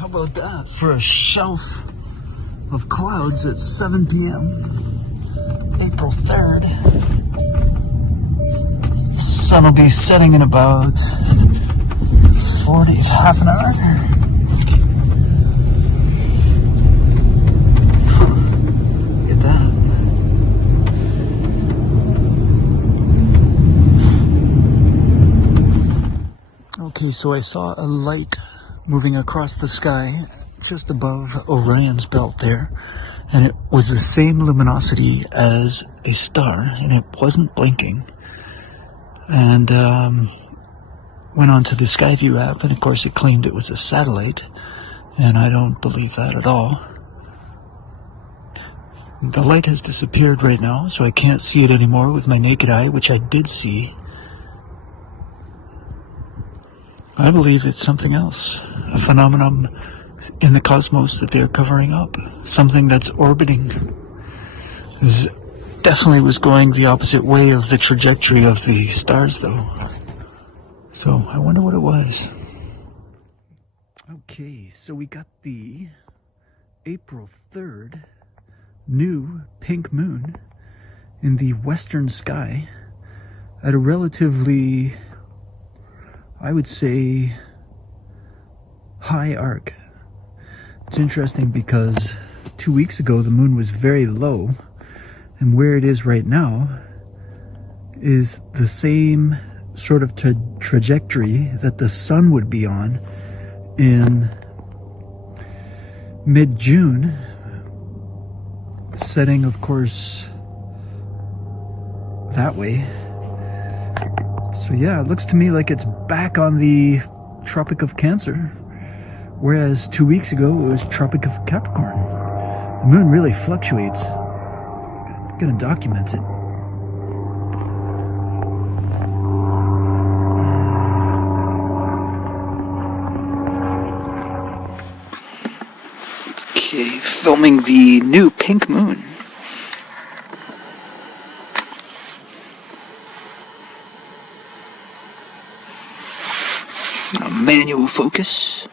How about that for a shelf of clouds at 7 p.m. April 3rd. Sun will be setting in about half an hour. Get that. Okay, so I saw a light moving across the sky just above Orion's belt there, and it was the same luminosity as a star, and it wasn't blinking. And went onto the Skyview app, and of course it claimed it was a satellite, and I don't believe that at all. The light has disappeared right now, so I can't see it anymore with my naked eye, which I did see. I believe it's something else, a phenomenon in the cosmos that they're covering up, something that's orbiting. This definitely was going the opposite way of the trajectory of the stars, though. So I wonder what it was. Okay, so we got the April 3rd new pink moon in the western sky at a relatively, I would say, high arc. It's interesting because 2 weeks ago the moon was very low, and where it is right now is the same sort of trajectory that the sun would be on in mid-June, setting, of course, that way. So yeah, it looks to me like it's back on the Tropic of Cancer, whereas 2 weeks ago it was Tropic of Capricorn. The moon really fluctuates. I'm gonna document it. Okay, filming the new pink moon. Manual focus.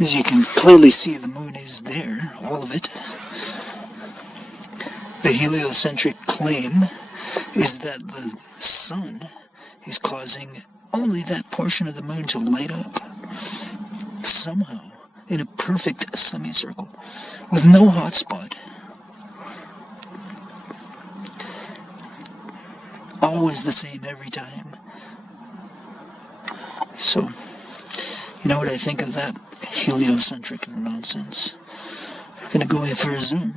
As you can clearly see, the moon is there, all of it. The heliocentric claim is that the sun is causing only that portion of the moon to light up, somehow, in a perfect semicircle, with no hot spot. Always the same every time. So, you know what I think of that heliocentric nonsense? I'm gonna go in for a zoom.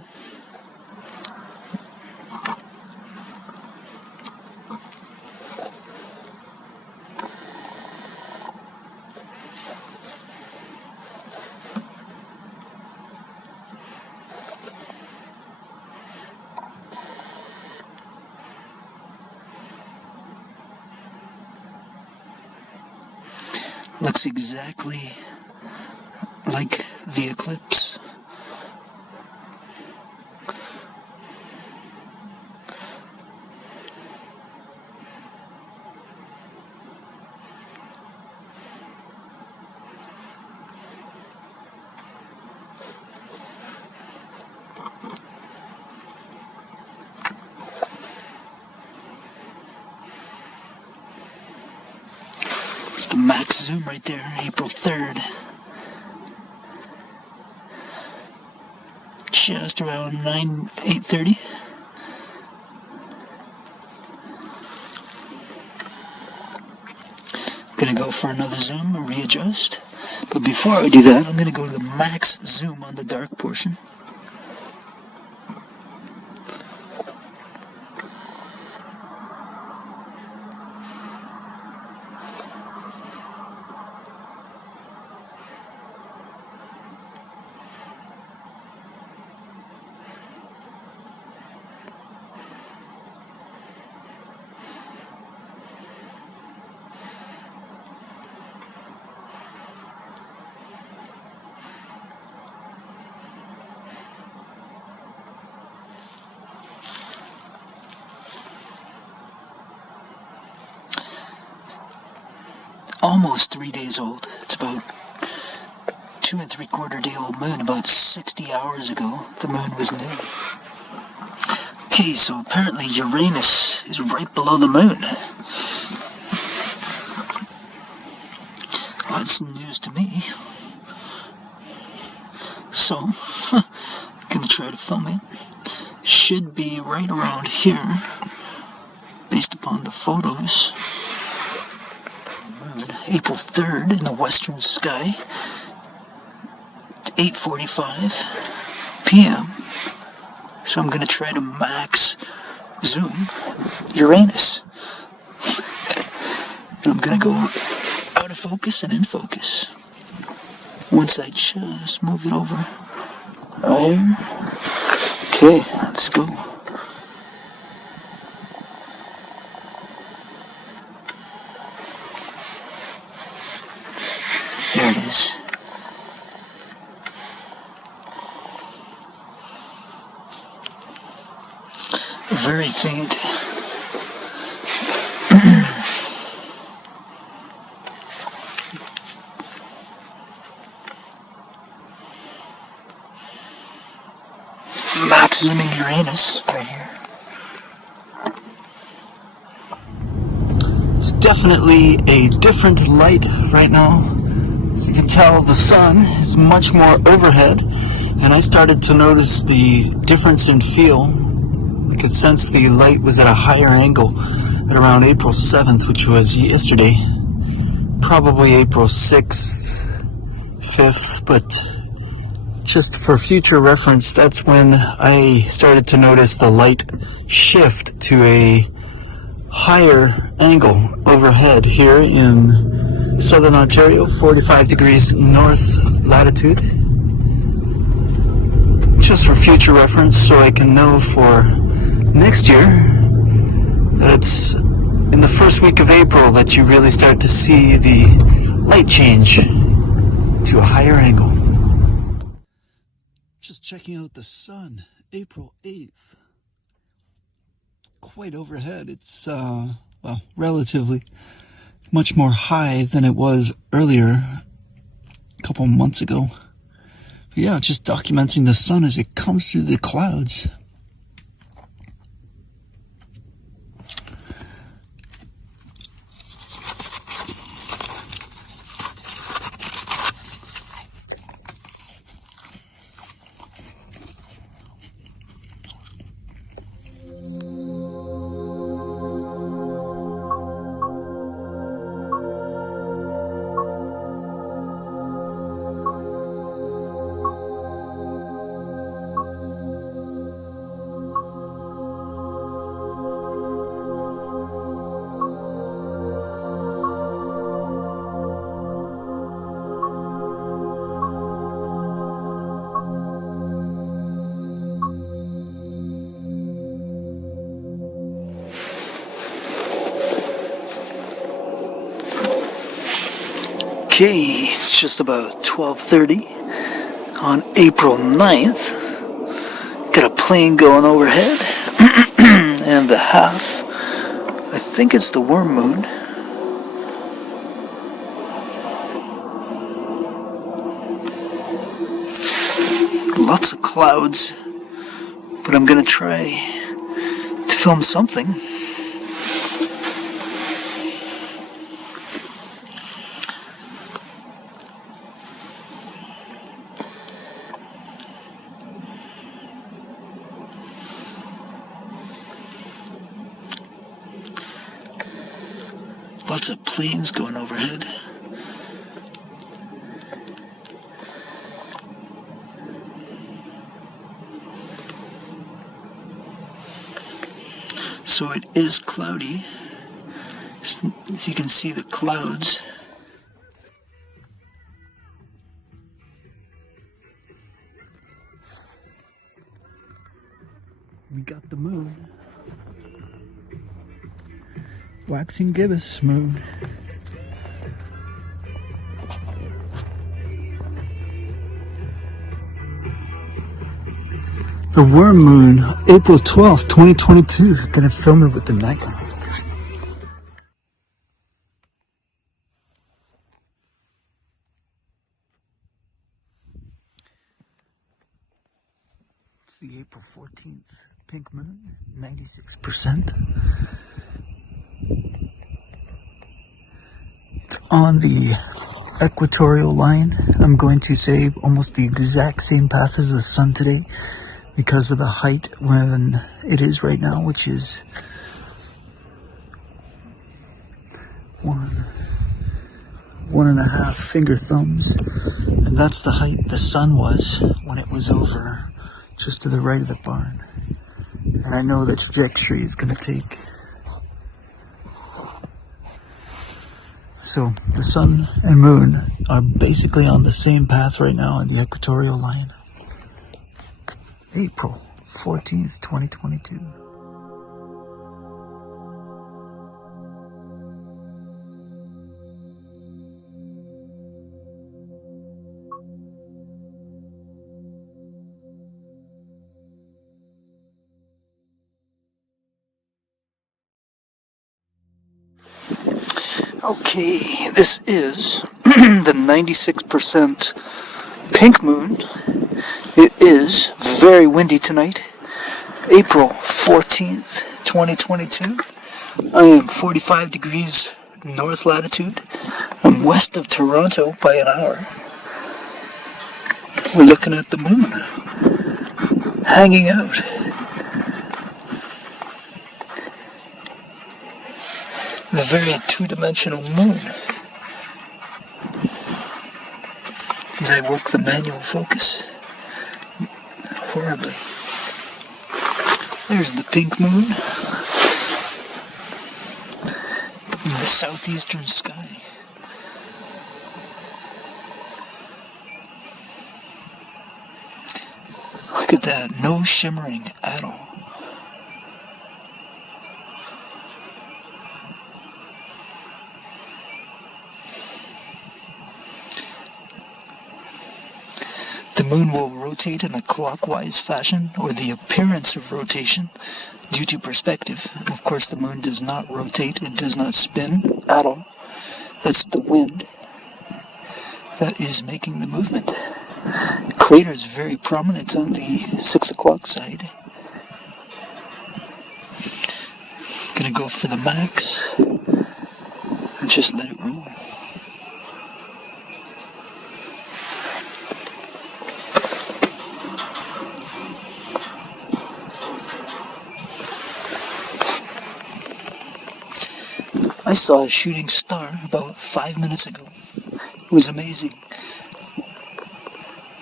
Looks exactly like the eclipse. It's the max zoom right there, April 3rd. Just around 8:30. I'm gonna go for another zoom and readjust. But before I do that, I'm gonna go to the max zoom on the dark portion. almost 3 days old. It's about 2 3/4 day old moon. About 60 hours ago, the moon was new. Okay, so apparently Uranus is right below the moon. Well, that's news to me. So, gonna try to film it. Should be right around here, based upon the photos. Moon, April 3rd in the western sky. It's 8:45 p.m. So I'm gonna try to max zoom Uranus. And I'm gonna go out of focus and in focus. Once I just move it over higher. Okay, let's go. There it is. Very faint. Max zooming Uranus right here. It's definitely a different light right now. As you can tell, the sun is much more overhead, and I started to notice the difference in feel. I could sense the light was at a higher angle at around April 7th, which was yesterday. Probably April 6th, 5th, but just for future reference, that's when I started to notice the light shift to a higher angle overhead here in southern Ontario, 45 degrees north latitude. Just for future reference, so I can know for next year that it's in the first week of April that you really start to see the light change to a higher angle. Just checking out the sun, April 8th. Quite overhead. It's, well, relatively much more high than it was earlier, a couple months ago. But yeah, just documenting the sun as it comes through the clouds. Okay, it's just about 12:30 on April 9th. Got a plane going overhead, and the half, I think it's the worm moon. Lots of clouds, but I'm gonna try to film something. Lots of planes going overhead. So it is cloudy. As you can see the clouds. We got the moon. Waxing gibbous moon. The worm moon, April 12th, 2022. Gonna film it with the Nikon. It's the April 14th pink moon, 96%. It's on the equatorial line. I'm going to say almost the exact same path as the sun today because of the height when it is right now, which is 1.5 finger thumbs. And that's the height the sun was when it was over just to the right of the barn. And I know the trajectory it's going to take. So the sun and moon are basically on the same path right now on the equatorial line. April 14th, 2022. Okay, this is the 96% pink moon. It is very windy tonight, April 14th, 2022. I am 45 degrees north latitude. I'm west of Toronto by an hour. We're looking at the moon, hanging out. The very two-dimensional moon. As I work the manual focus horribly. There's the pink moon in the southeastern sky. Look at that, no shimmering at all. The moon will rotate in a clockwise fashion, or the appearance of rotation, due to perspective. Of course, the moon does not rotate, it does not spin at all. That's the wind that is making the movement. The crater is very prominent on the 6 o'clock side. Gonna go for the max and just let it roll. I saw a shooting star about 5 minutes ago. It was amazing.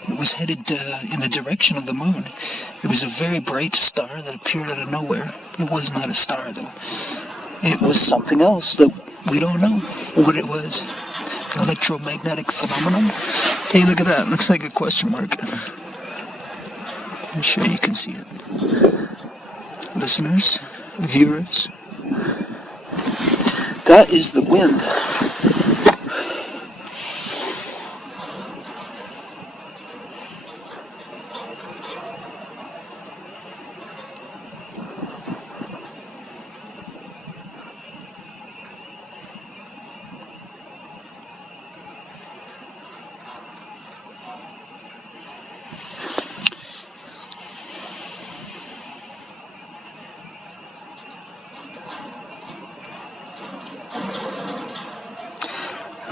It was headed in the direction of the moon. It was a very bright star that appeared out of nowhere. It was not a star, though. It was something else that we don't know what it was. An electromagnetic phenomenon. Hey, look at that. It looks like a question mark. I'm sure you can see it. Listeners, viewers. That is the wind.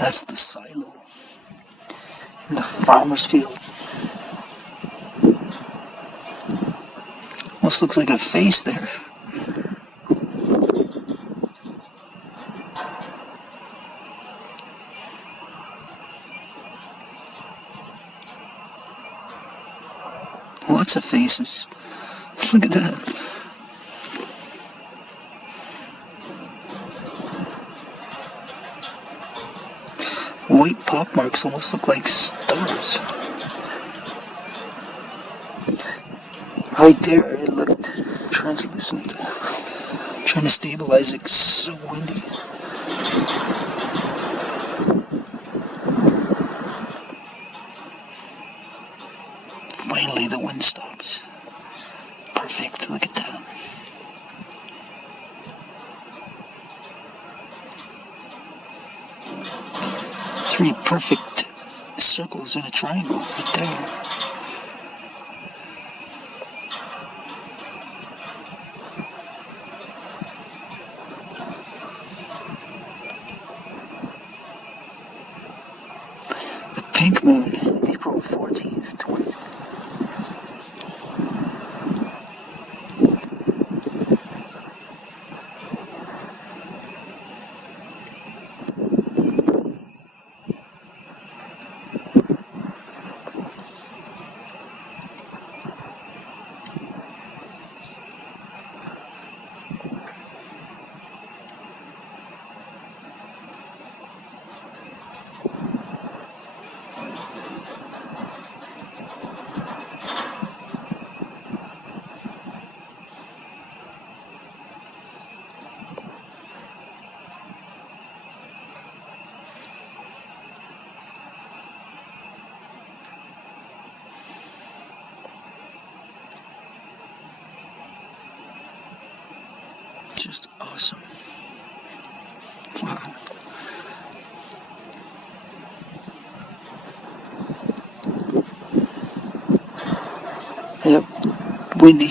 That's the silo in the farmer's field. Almost looks like a face there. Lots of faces. Look at that. White pop marks almost look like stars. Right there, it looked translucent. I'm trying to stabilize it, it's so windy. Finally, the wind stops. Perfect, look at that. 3 perfect circles in a triangle right there. windy.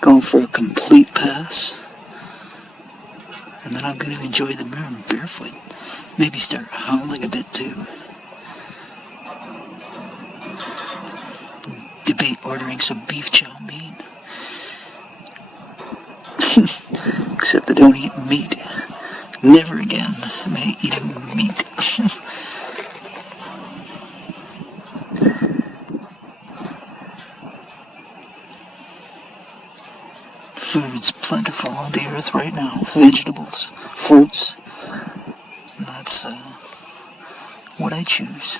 Going for a complete pass. And then I'm going to enjoy the moon barefoot. Maybe start howling a bit too. Debate ordering some beef chow mein. Except I don't eat meat. Never again am I eating meat. Food's plentiful on the earth right now. Vegetables, fruits. And that's what I choose.